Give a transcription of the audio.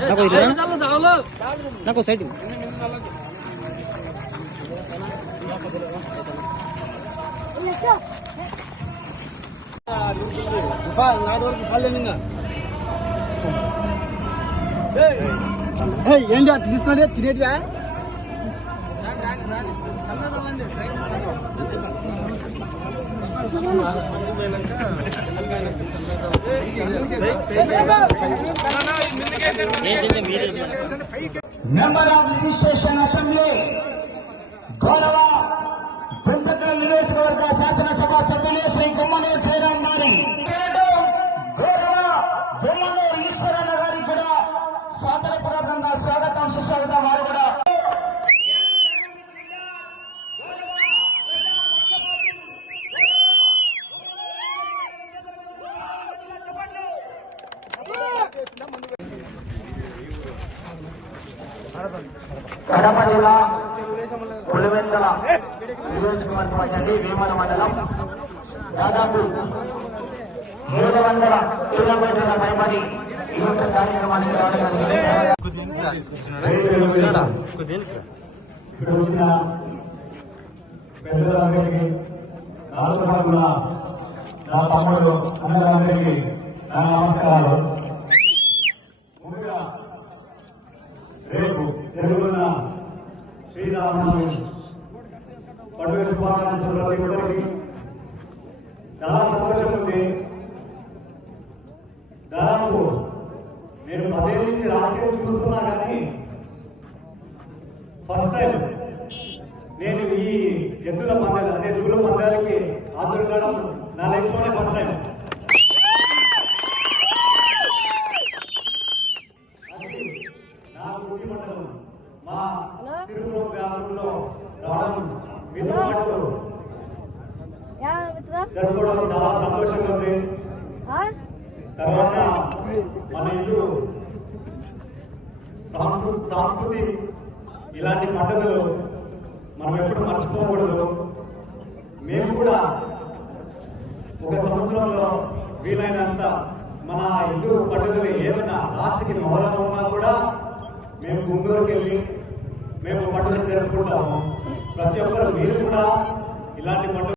నాకు ఇది నాకు సైడ్ ఏంటి అట్లా తీసుకున్నది తినేటివా మెంబర్ ఆఫ్ రిజిస్ట్రేషన్ అసెంబ్లీ గౌరవ గుంతకల్ నియోజకవర్గ శాసనసభ సభ్యులు శ్రీ గుమ్మనూరు జయరాం గారి గౌరవ వెల్లూరు ఈశ్వరన్న గారికి కూడా సాదరపూర్వకంగా స్వాగతం సుస్వాగతం కడప జిల్లా పులివెందల నియోజకవర్గం వచ్చండి వేమన మండలం దాదాపు మూడు వందల కిలోమీటర్ల పైబడి ఈ యొక్క కార్యక్రమానికి రావడం జరిగింది. ఇక్కడ వచ్చిన పెద్దలందరికీ నాలుగు భాగంలో నా తమ్ముడు అన్నలందరికీ నా నమస్కారాలు ముందుగా రేపు జరుగుతున్న శ్రీరామనవమి పండుగ శుభాకాంక్షలు ప్రతి ఒక్కరికి చాలా సంతోషం ఉంది. దాదాపు నేను పదే నుంచి రాజకీయం చూస్తున్నా కానీ ఫస్ట్ టైం నేను ఈ ఎద్దుల పందాలు అదే దూల పందాలకి హాజరు కావడం నా లైఫ్లోనే ఫస్ట్ టైం అది నా పుట్టి మండలం మా తిరుపురం గ్రామంలో మీతో పాటు జరుపుకోవడం చాలా సంతోషంగా ఉంది. తర్వాత మన ఇల్లు సంస్కృతి ఇలాంటి పండుగలు మనం ఎప్పుడు మర్చిపోకూడదు. మేము కూడా ఒక సంవత్సరంలో వీలైనంత మన హిందూ పండుగలు ఏదైనా రాష్ట్రకి మొహరం ఉన్నా కూడా జరుపుకుంటాము ప్రతి ఒక్కరు మీరు కూడా ఇలాంటి పండుగ